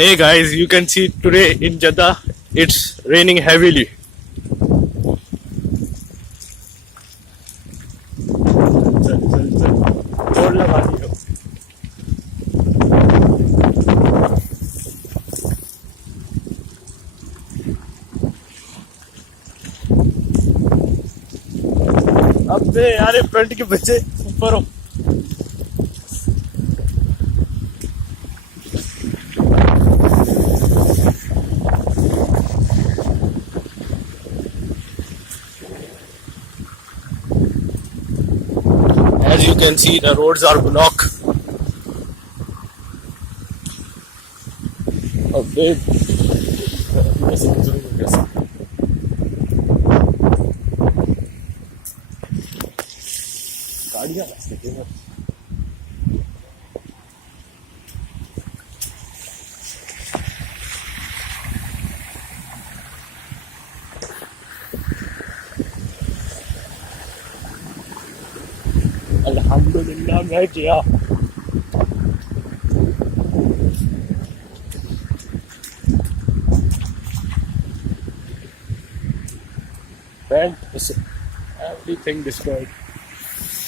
Hey guys, you can see today in Jeddah it's raining heavily. जोर लगा दियो। अबे यार फ्रंट के बच्चे ऊपर हो। As you can see, the roads are blocked. अबे गाड़ियाँ रास्ते पे हैं। अल्हम्दुलिल्लाह मैं गया। And everything destroyed.